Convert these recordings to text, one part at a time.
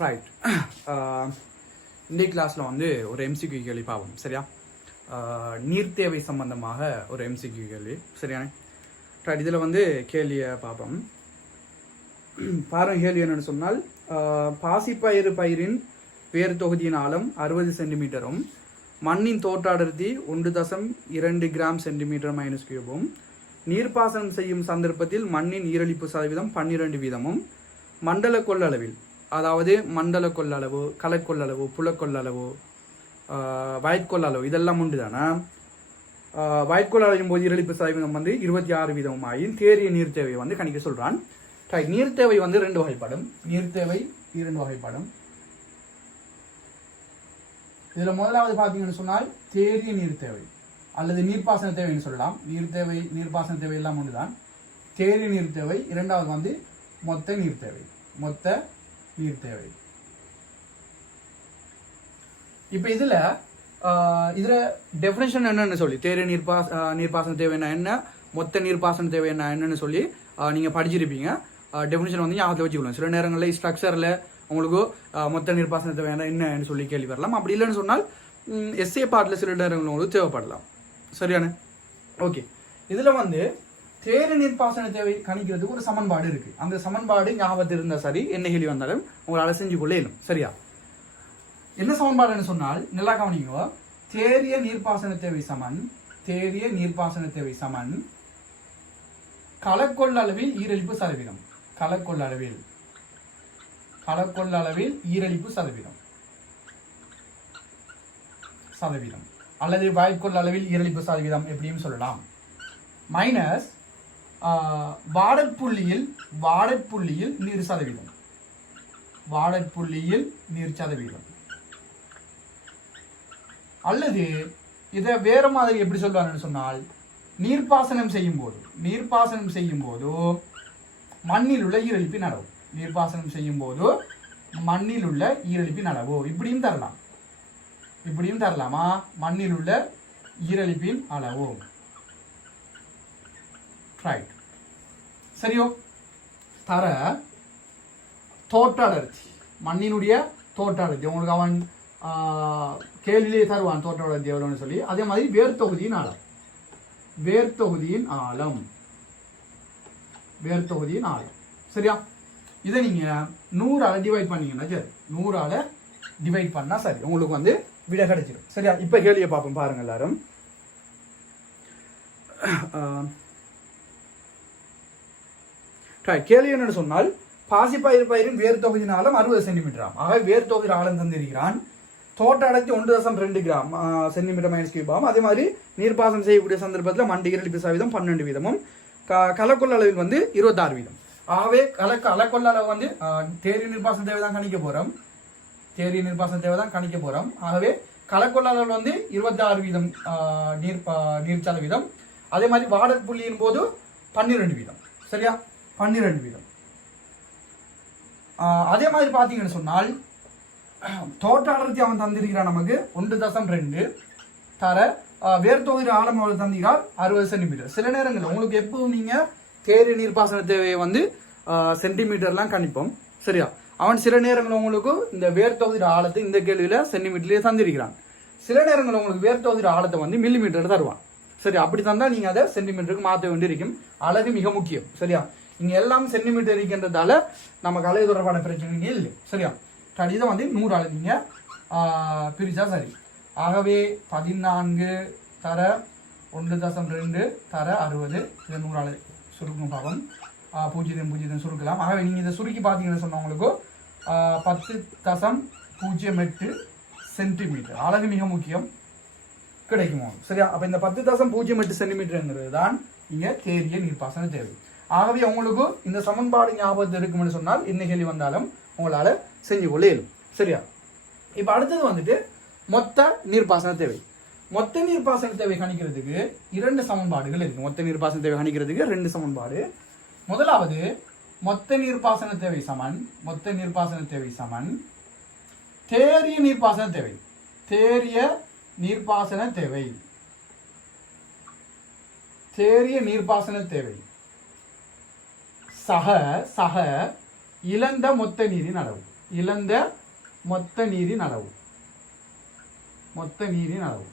Right இன்றைய கிளாஸில் வந்து ஒரு எம்சிக்யூ கேள்வி பார்ப்போம் சரியா? நீர்த்தேவை நீர் தேவை சம்பந்தமாக ஒரு எம்சிக்யூ கேள்வி சரியானே? ரைட் இதில் வந்து கேள்வியை பார்ப்போம். பாருங்க கேள்வி என்னென்னு சொன்னால் uh, பாசிப்பயிறு பயிரின் வேர் தொகுதியின் ஆழம் அறுபது சென்டிமீட்டரும் மண்ணின் தோற்றாடர்த்தி ஒன்று தசம் இரண்டு கிராம் சென்டிமீட்டர் மைனஸ் கியூபும் நீர்ப்பாசனம் செய்யும் சந்தர்ப்பத்தில் மண்ணின் ஈரழிப்பு சதவீதம் பன்னிரண்டு வீதமும் மண்டல கொள்ளளவில் அதாவது மண்டல கொள்ளளவு கலக்கொள்ளளவு புலக்கொள்ளளவு ஆஹ் வயற்கொள்ளளவு இதெல்லாம் உண்டு தானே வயற்கொள்ளளவின் போது இரளிப்பு சதவீதம் வந்து இருபத்தி ஆறு வீதமாயின் தேறிய நீர் தேவையை வந்து கணிக்க சொல்றான். நீர் தேவை வந்து ரெண்டு வகைப்படும். நீர் தேவை இரண்டு வகைப்படும். இதுல முதலாவது பாத்தீங்கன்னு சொன்னால் தேறிய நீர் தேவை அல்லது நீர்ப்பாசன தேவைன்னு சொல்லலாம். நீர் தேவை நீர்ப்பாசன தேவை எல்லாம் ஒன்றுதான் தேறிய நீர் தேவை இரண்டாவது வந்து மொத்த நீர் தேவை. மொத்த நீர் தேவை. இப்போ இதில் இதில் டெஃபினேஷன் என்னன்னு சொல்லி தேர் நீர் ஆஹ், நீர்ப்பாசன தேவைன்னா என்ன மொத்த நீர்ப்பாசன தேவை என்ன என்னன்னு சொல்லி நீங்கள் படிச்சிருப்பீங்க. டெஃபினேஷன் வந்து ஞாபகத்தில் வச்சுக்கலாம் சில நேரங்களில் ஸ்ட்ரக்சரில் உங்களுக்கு மொத்த நீர்ப்பாசன தேவை என்ன என்னன்னு சொல்லி கேள்வி வரலாம். அப்படி இல்லைன்னு சொன்னால் எஸ்ஏ பாட்டில் சில நேரங்கள் உங்களுக்கு தேவைப்படலாம். சரியான? ஓகே. இதில் வந்து தேர நீர்ப்பாசன தேவை கணிக்கிறதுக்கு ஒரு சமன்பாடு இருக்கு. அந்த சமன்பாடு ஞாபகத்தில் இருந்தால் சரி என்ன கேள்வி வந்தாலும் உங்களால செஞ்சு கொள்ள இயலும். சரியா? என்ன சமன்பாடுன்னு சொன்னால் நல்லா கவனிக்கோ. தேரிய நீர்ப்பாசன தேவை சமன் தேரிய நீர்ப்பாசன தேவை சமன். களக்கொள்ளளவில் ஈரழிப்பு சதவீதம். கலக்கொள்ளளவில் களக்கொள்ளளவில் ஈரழிப்பு சதவீதம். சதவீதம். அல்லது வாய்க்கொள்ள அளவில் ஈரழிப்பு சதவீதம் எப்படியும் சொல்லலாம். மைனஸ் வாடற்புள்ளியில் வாடற்புள்ளியில் நீர் சதவீதம் வாடற்புள்ளியில் நீர் சதவீதம் அல்லது இதை வேற மாதிரி எப்படி சொல்லுவாங்கன்னு சொன்னால் நீர்ப்பாசனம் செய்யும் போது நீர்ப்பாசனம் செய்யும் போதோ மண்ணில் உள்ள ஈரழிப்பு அளவு நீர்ப்பாசனம் செய்யும்போது மண்ணில் உள்ள ஈரழிப்பு அளவு இப்படியும் தரலாம். இப்படியும் தரலாமா? மண்ணில் உள்ள ஈரழிப்பின் அளவு. ரைட் சரியோ? தர. தோற்றடர்த்தி மண்ணினுடைய தோற்றடர்த்தி உங்களுக்கு அவன் ஆஹ், கேள்வியிலே தருவான் தோற்றடர்த்தி எவ்வளோன்னு சொல்லி. அதே மாதிரி வேர் தொகுதியின் ஆழம். வேர் தொகுதியின் ஆழம். வேர் தொகுதியின் ஆழம். சரியா? இதை நீங்க நூறால டிவைட் பண்ணீங்கன்னா சரி. நூறால டிவைட் பண்ணா சரி. உங்களுக்கு வந்து விடை கிடைச்சிடும் சரியா? இப்ப கேள்வியை பார்ப்போம் பாருங்கள் எல்லாரும். கேள்வி என்னன்னு சொன்னால் பாசிப்பயிர் பயிரின் வேர் தொகுதியின் ஆழம் அறுபது சென்டிமீட்டராம் ஆக வேர் தொகுதி ஆழம் தந்திருக்கிறான். தோட்ட அடர்த்தி ஒன்று தசம் ரெண்டு கிராம் சென்டிமீட்டர் மைனஸ் கியூபாம் அதே மாதிரி நீர்ப்பாசனம் செய்யக்கூடிய சந்தர்ப்பத்தில் மண்டி இரண்டு சதவீதம் பன்னெண்டு வீதமும். க- கலக்கொள்ள அளவில் வந்து இருபத்தாறு வீதம். ஆகவே கல கலக்கொள்ள அளவு வந்து ஆஹ், தேரி நீர்ப்பாசன தேவை தான் கணிக்க போறோம். தேரி நிர்பாசன தேவை தான் கணிக்க போகிறோம் ஆகவே கலக்கொள்ள அளவில் வந்து இருபத்தாறு வீதம் ஆஹ், நீர் நீர் சதவீதம் அதே மாதிரி வாடர் புள்ளியின் போது பன்னிரெண்டு வீதம். சரியா? பன்னிரெண்டு வீதம். ஆஹ், அதே மாதிரி பார்த்தீங்கன்னு சொன்னால் தோட்ட அடர்த்தி அவன் தந்திருக்கிறான் நமக்கு ஒன்று தசம் ரெண்டு. தர வேர் தொகுதி ஆழம் அவர் தந்திருக்கிறார் அறுபது சென்டிமீட்டர். சில நேரங்களில் உங்களுக்கு எப்போ நீங்க தேரி நீர்ப்பாசன தேவையை வந்து சென்டிமீட்டர்லாம் கணிப்போம். சரியா? அவன் சில நேரங்களில் உங்களுக்கு இந்த வேர் தொகுதி ஆழத்தை இந்த கேள்வியில சென்டிமீட்டர்லேயே தந்திருக்கிறான். சில நேரங்களில் உங்களுக்கு வேர் தொகுதி ஆழத்தை வந்து மில்லிமீட்டர் தருவான். சரி அப்படி தந்தா நீங்க அதை சென்டிமீட்டருக்கு மாற்ற வேண்டியிருக்கும். அழகு மிக முக்கியம். சரியா? இங்க எல்லாம் சென்டிமீட்டர் இருக்கின்றதால நமக்கு அழகு தொடர்பான பிரச்சனைகள் இல்லை. சரியா? கடிதம் வந்து நூறு நீங்க ஆஹ், பிரிச்சா சரி. ஆகவே பதினான்கு தர ஒன்று தசம் ரெண்டு தர அறுபது இதை நூறால சுருக்கணும் பாவம். பூஜ்ஜியம் பூஜ்ஜியம் சுருக்கலாம். ஆகவே நீங்க இதை சுருக்கி பார்த்தீங்கன்னு சொன்னவங்களுக்கு ஆஹ், பத்து தசம் பூஜ்ஜியம் எட்டு சென்டிமீட்டர் அழகு மிக முக்கியம். கிடைக்குமோ? சரியா? அப்ப இந்த பத்து தசம் பூஜ்ஜியம் எட்டு சென்டிமீட்டருங்கிறது தான் இங்க தேரிய நீர்ப்பாசன தேவை. ஆகவே உங்களுக்கு இந்த சமன்பாடு ஞாபகத்தில் இருக்கும்னு சொன்னால் என்ன கேள்வி வந்தாலும் உங்களால செஞ்சு கொள்ள இயலும். சரியா? இப்ப அடுத்தது வந்துட்டு மொத்த நீர்ப்பாசன தேவை. மொத்த நீர்ப்பாசன தேவை கணிக்கிறதுக்கு இரண்டு சமன்பாடுகள் இருக்கு. மொத்த நீர்ப்பாசன தேவை கணிக்கிறதுக்கு ரெண்டு சமன்பாடு. முதலாவது மொத்த நீர்ப்பாசன தேவை சமன் மொத்த நீர்ப்பாசன தேவை சமன். தேரிய நீர்ப்பாசன தேவை. தேரிய நீர்ப்பாசன தேவை. தேரிய நீர்ப்பாசன தேவை. சக சக இழந்த மொத்த நீரின் அளவு. இழந்த மொத்த நீரின் அளவு. மொத்த நீரின் அளவு.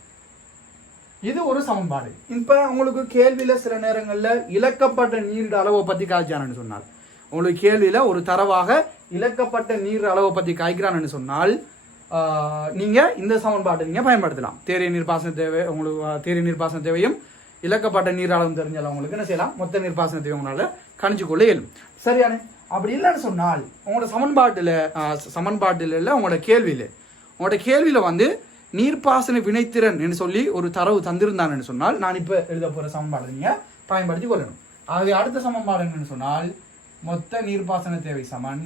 இது ஒரு சமன்பாடு. இப்ப உங்களுக்கு கேள்வியில சில நேரங்கள்ல இழக்கப்பட்ட நீர் அளவை பத்தி காய்ச்சானு சொன்னால் உங்களுக்கு கேள்வியில ஒரு தரவாக இழக்கப்பட்ட நீர் அளவை பத்தி காய்க்கிறான்னு சொன்னால் ஆஹ், நீங்க இந்த சமன்பாட்டை நீங்க பயன்படுத்தலாம். தேரிய நீர்ப்பாசன தேவை உங்களுக்கு தேரிய நீர்ப்பாசன தேவையும் இழக்கப்பட்ட நீர் அளவு தெரிஞ்சாலும் உங்களுக்கு என்ன செய்யலாம்? மொத்த நீர்ப்பாசன தேவை உங்களால கணிச்சு கொள்ள இயலும். சரியானே? அப்படி இல்லைன்னு சொன்னால் உங்களோட சமன்பாட்டில் சமன்பாட்டில் இல்லை உங்களோட கேள்வியில். உங்களோட கேள்வியில் வந்து நீர்ப்பாசன வினைத்திறன் என்று சொல்லி ஒரு தரவு தந்திருந்தான்னு சொன்னால் நான் இப்போ எழுத போகிற சமன்பாடு நீங்கள் பயன்படுத்தி கொள்ளணும். அது அடுத்த சமன்பாடு என்னன்னு சொன்னால் மொத்த நீர்ப்பாசன தேவை சமன்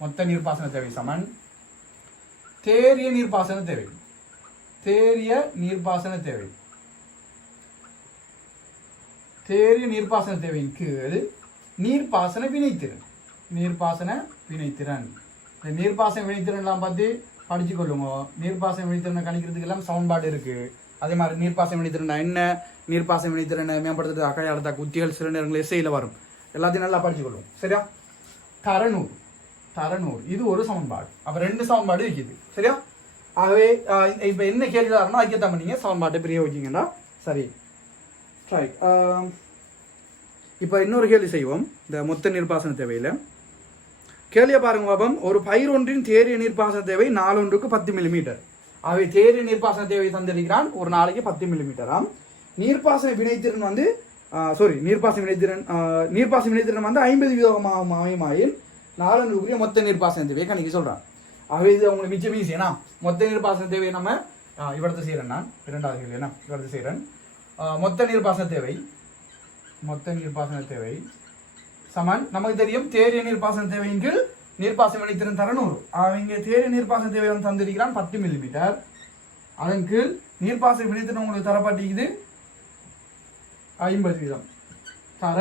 மொத்த நீர்ப்பாசன தேவை சமன் தேரிய நீர்ப்பாசன தேவை தேரிய நீர்ப்பாசன தேவை தேரிய நீர்ப்பாசன தேவையின் கீழ் நீர்ப்பாசன வினைத்திறன். நீர்ப்பாசன வினைத்திறன். இந்த நீர்ப்பாசன வினைத்திறன்லாம் பார்த்து படிச்சு கொள்ளுங்க நீர்ப்பாசன வினைத்திறனை கணிக்கிறதுக்கு எல்லாம் சமன்பாடு இருக்கு. அதே மாதிரி நீர்ப்பாசன வினைத்திறனா என்ன? நீர்ப்பாசன வினைத்திறனை மேம்படுத்துறது அக்கையாளத்த உத்திகள் சில நேரங்கள் இசையில் வரும். எல்லாத்தையும் நல்லா படிச்சு கொள்ளும் சரியா? தரநூறு. தரநூறு. இது ஒரு சமன்பாடு. அப்போ ரெண்டு சமன்பாடு இருக்குது. சரியா? ஆகவே இப்போ என்ன கேள்வி வரணும் அதுக்கேற்ற மாதிரி நீங்க சமன்பாட்டை பிரயோகிங்கன்னா சரி. ரைட் இப்போ இன்னொரு கேள்வி செய்வோம். இந்த மொத்த நீர்ப்பாசன தேவையில். கேள்வியை பாருங்க பாபம். ஒரு பயிர் ஒன்றின் தேரிய நீர்ப்பாசன தேவை நாலொன்றுக்கு பத்து மில்லிமீட்டர் அவை தேரிய நீர்ப்பாசன தேவை தந்திருக்கிறான். ஒரு நாளைக்கு பத்து மில்லிமீட்டராம் நீர்ப்பாசன வினைத்திறன் வந்து சாரி நீர்ப்பாசன வினைத்திறன் நீர்ப்பாசன வினைத்திறன் வந்து ஐம்பது வீதமாக அமையுமாயில் நாலொன்றுக்குரிய மொத்த நீர்ப்பாசன தேவையை கணக்கு சொல்கிறான் அவை இது அவங்களுக்கு மிச்சம் ஈஸி ஏன்னா மொத்த நீர்ப்பாசன தேவையை நம்ம ஆஹ், செய்கிறேன் நான். இரண்டாவது கேள்வி என்ன? இவ்வளத்தை செய்கிறேன் மொத்த நீர்ப்பாசன தேவை மொத்த நீர்ப்பாசன தேவை. சமன் நமக்கு தெரியும் தேரிய நீர்ப்பாசன தேவையின் கீழ் நீர்ப்பாசன வினைத்திறன் தரநூறு. அவங்க தேரிய நீர்ப்பாசன தேவை வந்து தந்திருக்கிறான் பத்து மில்லிமீட்டர் அதன் கீழ் நீர்ப்பாசன வினைத்திறன் உங்களுக்கு தரப்பட்டிருக்குது. ஐம்பது வீதம். தர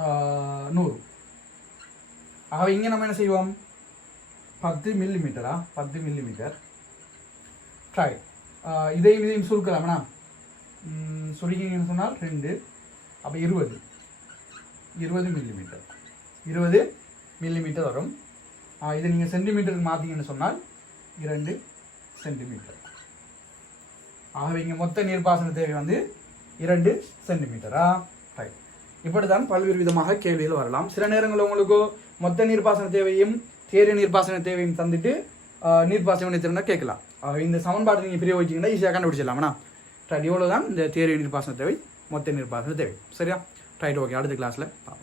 ஆஹ், நூறு. ஆக இங்கே நம்ம என்ன செய்வோம்? பத்து மில்லிமீட்டரா பத்து மில்லிமீட்டர் ட்ரை இதையும் இதையும் சுருக்கலாம்னா ம், சுருக்கிங்கன்னு சொன்னால் ரெண்டு. அப்போ இருபது. இருபது மில்லிமீட்டர் இருபது மில்லிமீட்டர் வரும். இதை நீங்கள் சென்டிமீட்டருக்கு மாற்றிங்கன்னு சொன்னால் இரண்டு சென்டிமீட்டர் ஆகவே இங்கே மொத்த நீர்ப்பாசன தேவை வந்து இரண்டு சென்டிமீட்டரா ரைட் இப்படி தான் பல்வேறு விதமாக கேள்விகள் வரலாம். சில நேரங்களில் உங்களுக்கு மொத்த நீர்ப்பாசன தேவையும் தேரிய நீர்ப்பாசன தேவையும் தந்துட்டு நீர்ப்பாசன வினைத்திறனை கேட்கலாம். இந்த சமன்பாடு நீங்கள் பிரயோகிச்சிங்கன்னா ஈஸியாக கண்டுபிடிச்சிடலாம்னா ரைட் இவ்வளோ தான் இந்த தேரிய நீர்ப்பாசன தேவை. மொத்த நீர்ப்பாசன தேவை சரியா ரைட் ஓகே அடுத்த கிளாஸில் பார்ப்போம்